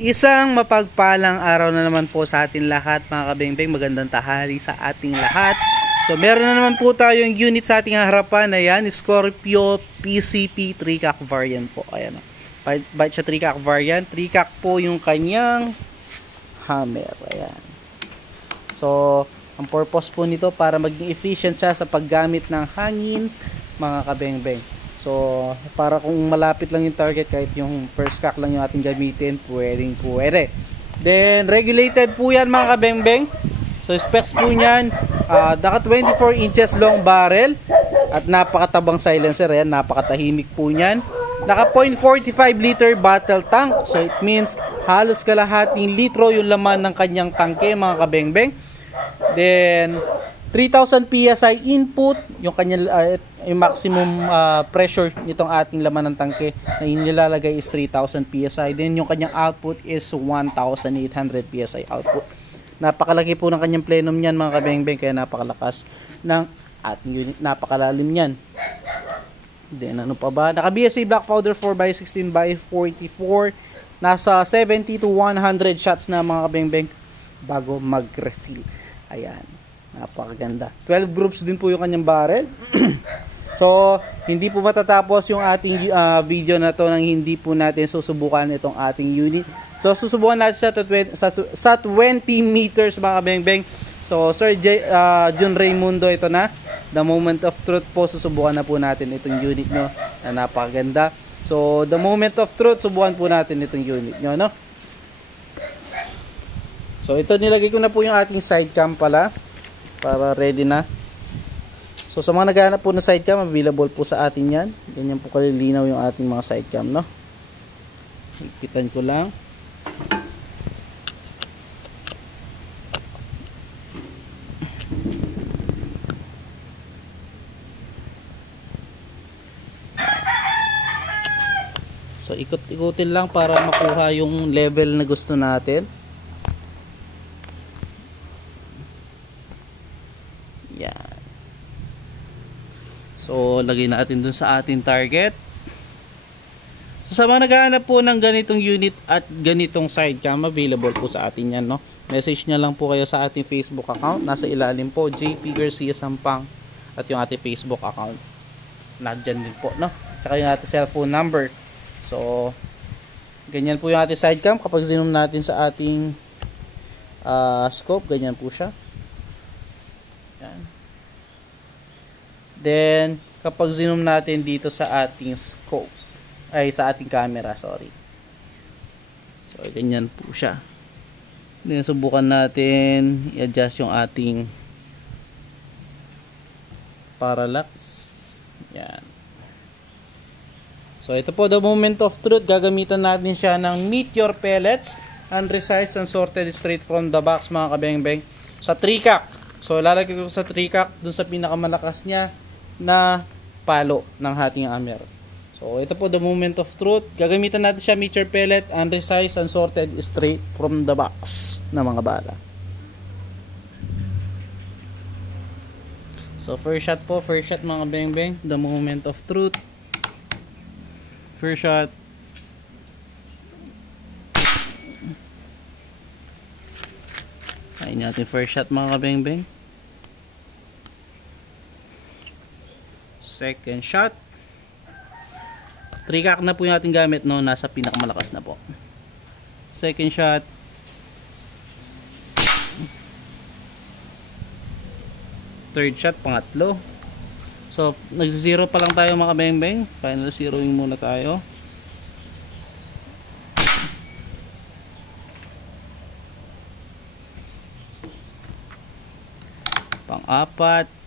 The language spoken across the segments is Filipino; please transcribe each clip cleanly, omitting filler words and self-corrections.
Isang mapagpalang araw na naman po sa atin lahat mga kabengbeng. Magandang tanghali sa ating lahat. So meron na naman po tayong unit sa ating harapan. Ayan, Scorpio PCP 3-cock variant po. Ayan, bite siya 3-cock variant. 3-cock po yung kanyang hammer. Ayan. So ang purpose po nito para maging efficient siya sa paggamit ng hangin mga kabengbeng. So, para kung malapit lang yung target, kahit yung first cock lang yung ating gamitin, pwede. Then, regulated po yan mga kabengbeng. So, specs po nyan, naka 24 inches long barrel at napakatabang silencer. Ayan, napakatahimik po nyan. Naka 0.45 liter bottle tank. So, it means halos kalahating litro yung laman ng kanyang tangke mga kabengbeng. Then, 3,000 PSI input, yung kanyang yung maximum pressure nitong ating laman ng tangke na inilalagay is 3,000 PSI. Then yung kanyang output is 1,800 PSI output. Napakalaki po ng kanyang plenum niyan mga kabengbeng, kaya napakalakas ng ating unit, napakalalim niyan. Then ano pa ba? Naka BSA black powder 4x16x44. Nasa 70 to 100 shots na mga kabengbeng bago mag-refill. Ayan. Napakaganda. 12 groups din po yung kanyang barrel. So, hindi po matatapos yung ating video na to nang hindi po natin susubukan itong ating unit. So, susubukan natin siya sa 20 meters mga kabengbeng. So, Sir John Raimundo, ito na. The moment of truth po, susubukan na po natin itong unit nyo na napakaganda. So, the moment of truth, subukan po natin itong unit nyo, no? So, ito nilagay ko na po yung ating side cam pala. Para ready na. So sa mga naghahanap po ng side cam, available po sa atin yan. Ganyan po kalilinaw yung ating mga side cam, no? Higpitan ko lang. So ikot-ikutin lang para makuha yung level na gusto natin. Yan. So, lagay natin dun sa ating target. So, sa mga naghahanap po ng ganitong unit at ganitong side cam, available po sa atin yan, no? Message nyo lang po kayo sa ating Facebook account. Nasa ilalim po, JP Garcia Sampang at yung ating Facebook account. Nandyan din po, no? Tsaka yung ating cellphone number. So, ganyan po yung ating side cam. Kapag zoom natin sa ating scope, ganyan po siya. Yan. Then, kapag zoom natin dito sa ating scope, ay sa ating camera, sorry. So, ganyan po siya. Then, subukan natin i-adjust yung ating parallax. Yan. So, ito po, the moment of truth. Gagamitan natin siya ng meteor pellets, unresized and sorted straight from the box, mga kabengbeng, sa 3-cock. So, lalagay ko sa 3-cock dun sa pinakamalakas niya na palo ng ating hammer. So, ito po the moment of truth. Gagamitan natin siya meteor pellet, unresized and sorted straight from the box na mga bala. So, first shot po. First shot mga bengbeng. The moment of truth. First shot. Ayun natin first shot mga kabengbeng. Second shot. 3-cock na po yung ating gamit, no? Nasa pinakamalakas na po. Second shot. Third shot, pangatlo. So, nag-zero pa lang tayo mga kabengbeng. Final zeroing muna tayo. Pang-apat.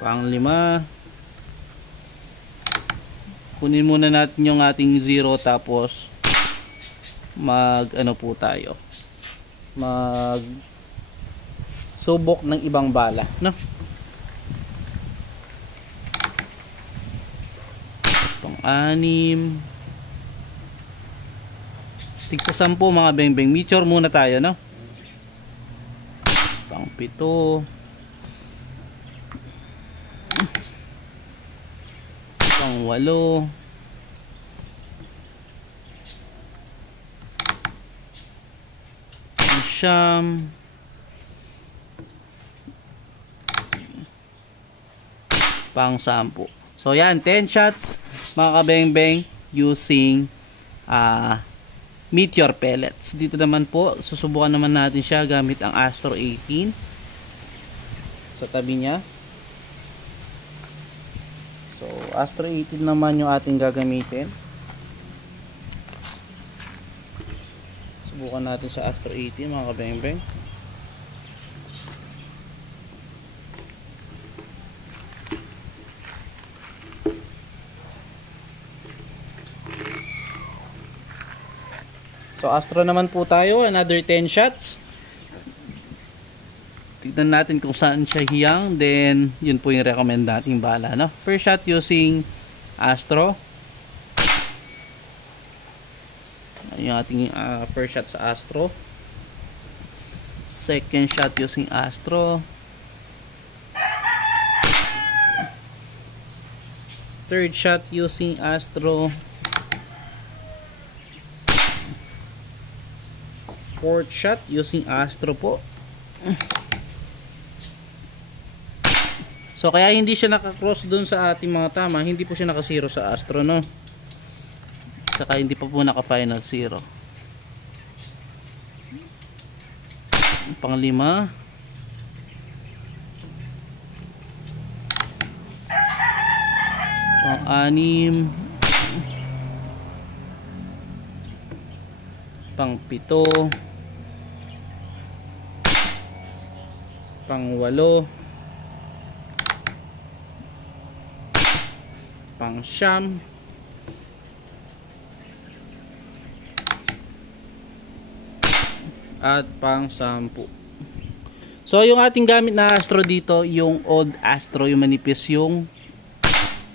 Pang-lima. Kunin muna natin yung ating zero tapos mag-ano po tayo. Subok ng ibang bala, no? Pang-anim. Tig sa 10 mga bengbeng. Meteor muna tayo, no? Pang-7. Pang-8. siyam, pang 10. So yan, 10 shots mga kabeng-beng using Meteor pellets. Dito naman po, susubukan naman natin siya gamit ang Astro 18 sa tabi niya. So Astro 18 naman yung ating gagamitin. Subukan natin sa Astro 18 mga kabeng-beng. So Astro naman po tayo, another 10 shots. Tignan natin kung saan siya hiyang, then yun po yung recommend nating bala, no? First shot using Astro. Yung ating first shot sa Astro. Second shot using Astro. Third shot using Astro. Fourth shot using Astro po. So kaya hindi siya naka-cross dun sa ating mga tama, hindi po siya naka-zero sa Astro, no? Saka hindi pa po naka-final zero. Pang-5. Pang-6. Pang-7. Pang-8. Pang-9. At pang-10. So yung ating gamit na Astro dito, yung old Astro, yung manipis yung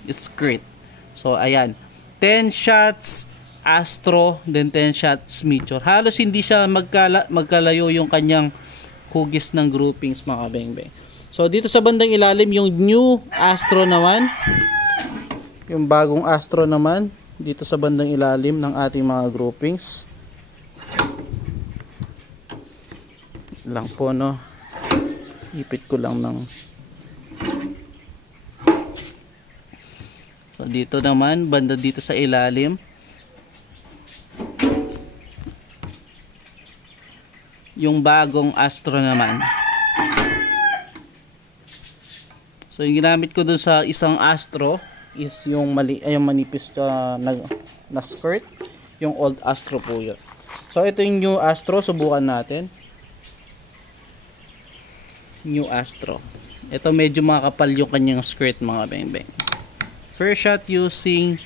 skirt. So ayan, 10 shots Astro, then 10 shots Meteor. Halos hindi siya magkalayo yung kanyang hugis ng groupings mga kabeng-beng. So dito sa bandang ilalim yung new Astro naman, yung bagong Astro naman dito sa bandang ilalim ng ating mga groupings lang po, no? Ipit ko lang ng so dito naman banda dito sa ilalim yung bagong Astro naman. So yung ginamit ko dun sa isang Astro is yung yung manipis na skirt, yung old Astro po yun. So ito yung new Astro, subukan natin. New Astro. Ito medyo makakapal yung kanyang skirt mga beng-beng. First shot using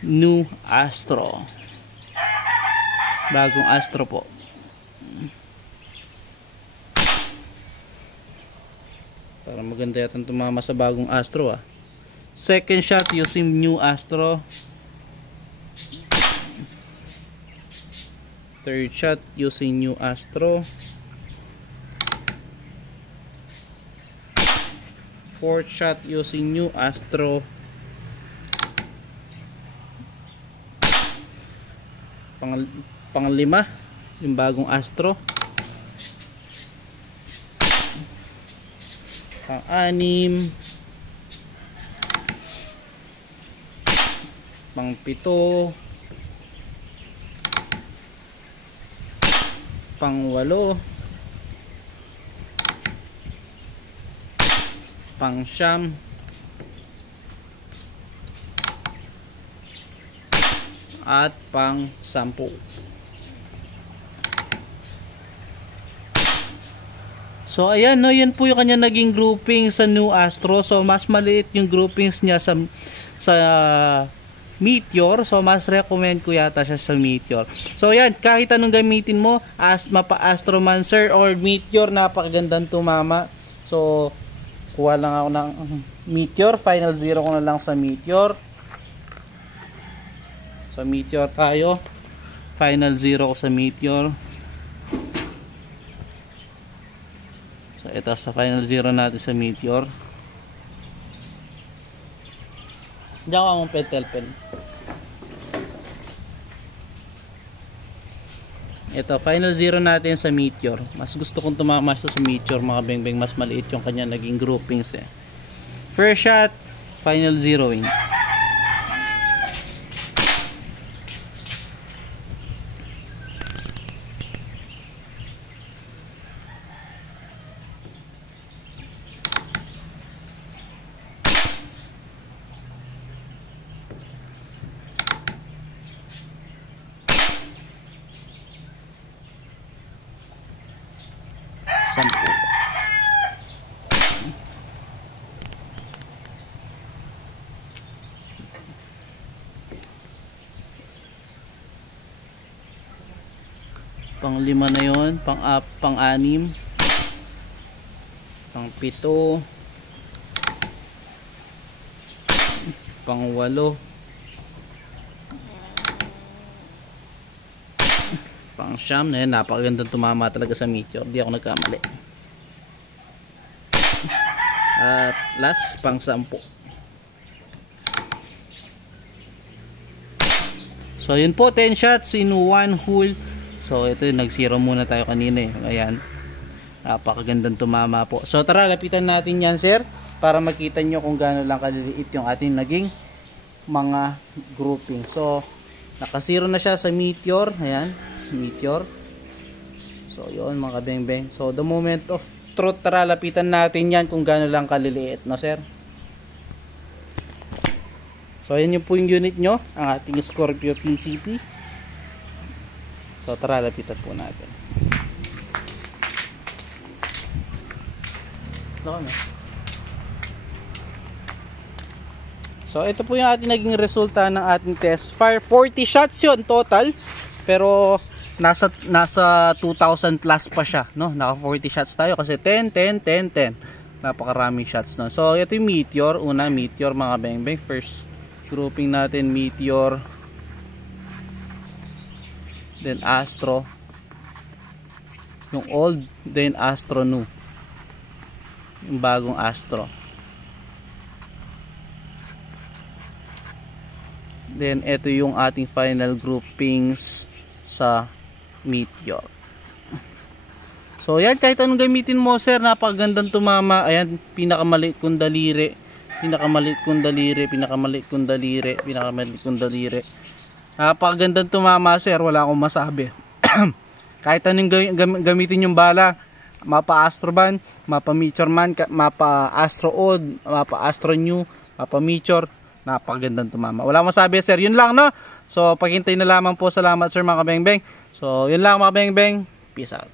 new Astro. Bagong Astro po. Para maganda yata tumama sa bagong Astro ah. Second shot using new Astro. Third shot using new Astro. Fourth shot using new Astro. Pang-5 yung bagong Astro. Pang-6. Pang-7. Pang-8. Pang-9. At pang-10. So ayan, no, yan po yung kanya naging grouping sa new Astro. So mas maliit yung groupings niya sa Meteor. So mas recommend ko yata siya sa Meteor. So yan, kahit anong gamitin mo, mapa Astromancer or Meteor, napakagandang tumama. So kuha lang ako ng Meteor, final zero ko na lang sa Meteor. So Meteor tayo, final zero ko sa Meteor. So ito sa final zero natin sa Meteor. Diyan ako ang pentel pen. Ito, final zero natin sa Meteor. Mas gusto kong tumama sa Meteor mga bengbeng. Mas maliit yung kanya naging groupings eh. First shot, final zeroing. Sampu. Pang 5 na yon, pang 6, pang 7, pang 8, pang 9 na yan. Napakagandang tumama talaga sa Meteor, di ako nagkamali. At last, pang 10. So yun po, 10 shots in 1 hole. So ito, nag-zero muna tayo kanina eh. Ayan, napakagandang tumama po. So tara, lapitan natin yan sir, para makita nyo kung gaano lang kaliliit yung ating naging mga grouping. So naka-zero na siya sa Meteor. Ayan, Meteor. So yun mga bengbeng. So the moment of truth, tara, lapitan natin yan kung gaano lang kaliliit, no sir? So ayan yung po yung unit nyo, ang ating Scorpio PCP. So tara, lapitan po natin. So ito po yung ating naging resulta ng ating test fire. 40 shots yun total, pero nasa 2,000 plus pa siya, no? Naka 40 shots tayo kasi 10, 10, 10, 10. Napakaraming shots, no? So ito yung Meteor. Una, Meteor mga bengbeng. First grouping natin, Meteor. Then Astro. Yung old, then Astro new. Yung bagong Astro. Then ito yung ating final groupings sa Meteor. So yan, kahit anong gamitin mo sir, napakagandang tumama. Ayan, pinakamaliit kong daliri, pinakamaliit kong daliri, pinakamaliit kong daliri, pinakamaliit kong daliri. Napakagandang tumama sir, wala akong masabi. Kahit anong gamitin yung bala, mapa Astro Ban, mapa Meteor Man, mapa Astro Old, mapa Astro New, mapa Meteor, napakagandang tumama. Wala akong masabi sir, yun lang, no? So paghintay na lamang po. Salamat sir mga bengbeng. So yun lang mga bengbeng, peace out.